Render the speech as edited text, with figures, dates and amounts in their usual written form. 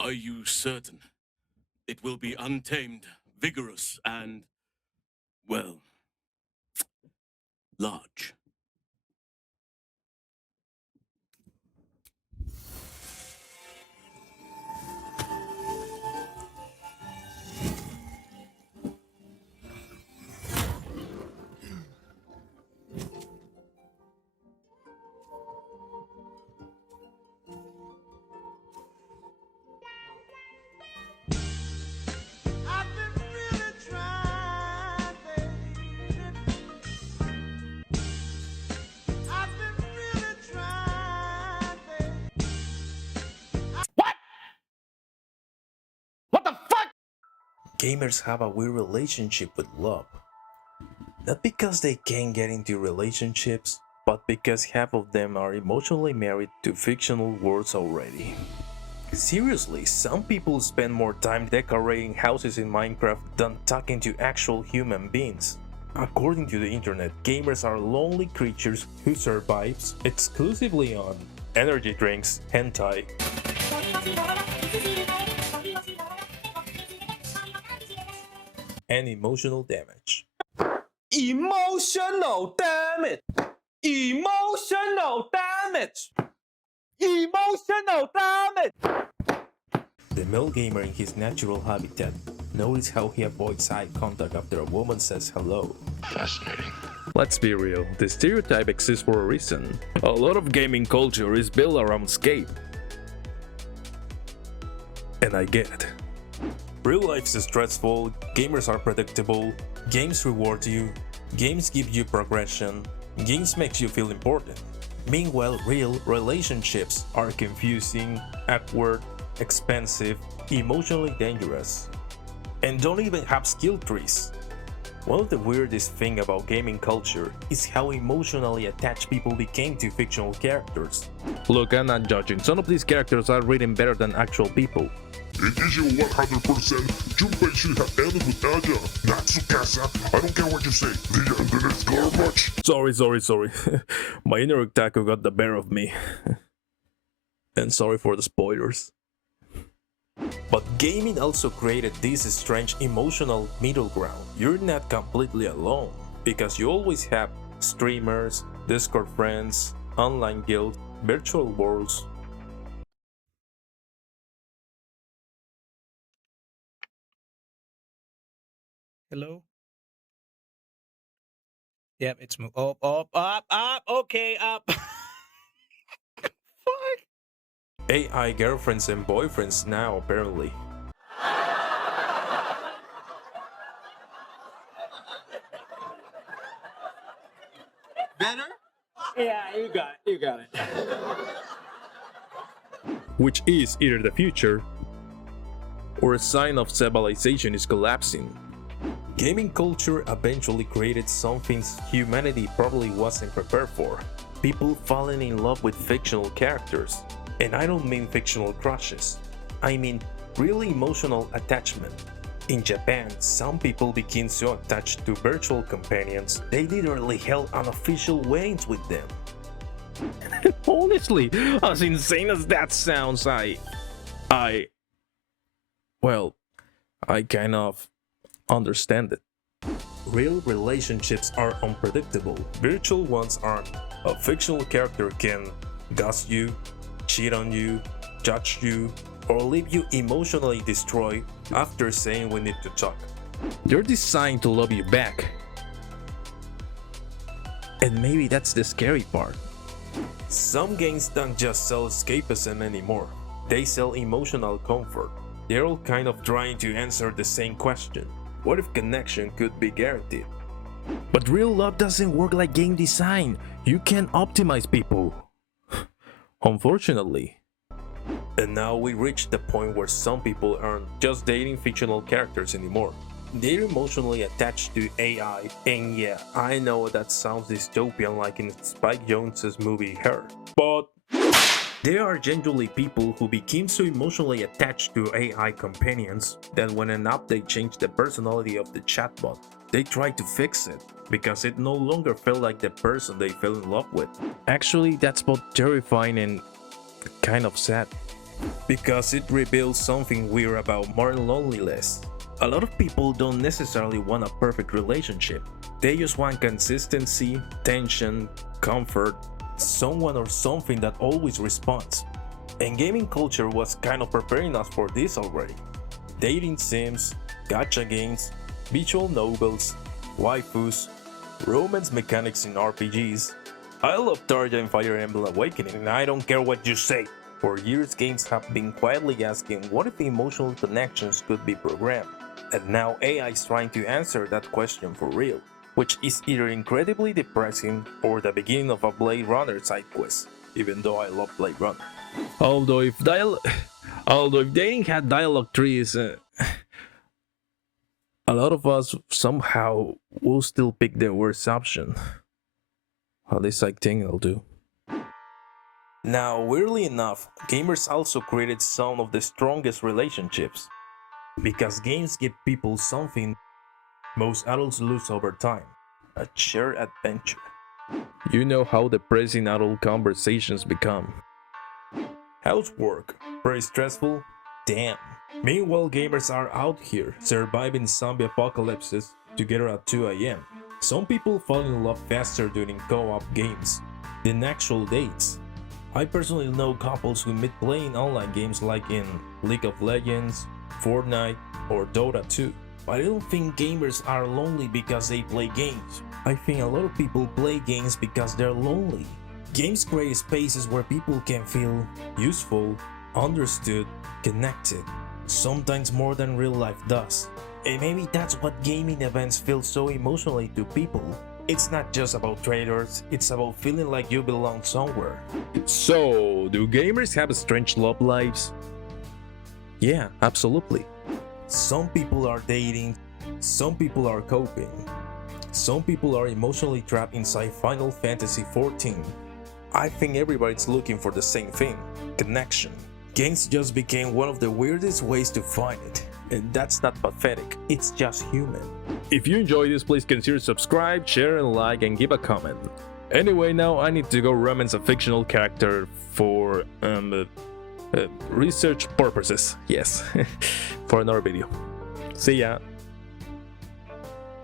Are you certain? It will be untamed, vigorous, and, well, large. I've been really trying, baby. I've been really trying, baby. Gamers have a weird relationship with love. Not because they can't get into relationships, but because half of them are emotionally married to fictional worlds already. Seriously, some people spend more time decorating houses in Minecraft than talking to actual human beings. According to the internet, gamers are lonely creatures who survives exclusively on energy drinks, hentai, and emotional damage. Emotional damage. Emotional damage. Emotional damage. The male gamer in his natural habitat. Notice how he avoids eye contact after a woman says hello. Fascinating. Let's be real, the stereotype exists for a reason. A lot of gaming culture is built around escape. And I get it. Real life is stressful, gamers are predictable, games reward you, games give you progression, games makes you feel important. Meanwhile, real relationships are confusing, awkward, expensive, emotionally dangerous, and don't even have skill trees. One of the weirdest things about gaming culture is how emotionally attached people became to fictional characters. Look, I'm not judging, some of these characters are written better than actual people. It is you 100%. Junpei should have ended with Aja, not Tsukasa. I don't care what you say. The ending is garbage. Sorry. My inner otaku got the better of me. And sorry for the spoilers. But gaming also created this strange emotional middle ground. You're not completely alone, because you always have streamers, Discord friends, online guilds, virtual worlds. Hello? Yep, it's move. Up. Okay, up. Fuck. AI girlfriends and boyfriends now, apparently. Better? Yeah, you got it. Which is either the future or a sign of civilization is collapsing. Gaming culture eventually created something humanity probably wasn't prepared for. People falling in love with fictional characters. And I don't mean fictional crushes. I mean really emotional attachment. In Japan, some people became so attached to virtual companions, they literally held unofficial weddings with them. Honestly, as insane as that sounds, well, I kind of understand it. Real relationships are unpredictable, virtual ones aren't. A fictional character can ghost you, cheat on you, judge you, or leave you emotionally destroyed after saying we need to talk. They're designed to love you back. And maybe that's the scary part. Some games don't just sell escapism anymore, they sell emotional comfort. They're all kind of trying to answer the same question. What if connection could be guaranteed? But real love doesn't work like game design. You can't optimize people. Unfortunately. And now we reach the point where some people aren't just dating fictional characters anymore. They're emotionally attached to AI, and yeah, I know that sounds dystopian like in Spike Jonze's movie Her, but there are genuinely people who became so emotionally attached to AI companions that when an update changed the personality of the chatbot, they tried to fix it because it no longer felt like the person they fell in love with. Actually, that's both terrifying and kind of sad. Because it reveals something weird about modern loneliness. A lot of people don't necessarily want a perfect relationship. They just want consistency, tension, comfort, someone or something that always responds. And gaming culture was kind of preparing us for this already. Dating sims, gacha games, visual novels, waifus, romance mechanics in RPGs. I love Tarja and Fire Emblem Awakening, and I don't care what you say. For years, games have been quietly asking what if emotional connections could be programmed, and now AI is trying to answer that question for real, which is either incredibly depressing or the beginning of a Blade Runner side quest, even though I love Blade Runner. Although if dating had dialogue trees, a lot of us somehow will still pick the worst option. At least I think I'll do. Now, weirdly enough, gamers also created some of the strongest relationships. Because games give people something most adults lose over time: a shared adventure. You know how depressing adult conversations become. Housework, very stressful? Damn. Meanwhile, gamers are out here surviving zombie apocalypses together at 2 AM. Some people fall in love faster during co-op games than actual dates. I personally know couples who meet playing online games like in League of Legends, Fortnite, or Dota 2. But I don't think gamers are lonely because they play games. I think a lot of people play games because they're lonely. Games create spaces where people can feel useful, understood, connected, sometimes more than real life does. And maybe that's what gaming events feel so emotionally to people. It's not just about traders, it's about feeling like you belong somewhere. So, do gamers have strange love lives? Yeah, absolutely. Some people are dating, some people are coping, some people are emotionally trapped inside Final Fantasy XIV. I think everybody's looking for the same thing: connection. Games just became one of the weirdest ways to find it. And that's not pathetic, it's just human. If you enjoyed this, please consider subscribe, share and like and give a comment. Anyway, now I need to go romance a fictional character for research purposes. Yes, for another video. See ya.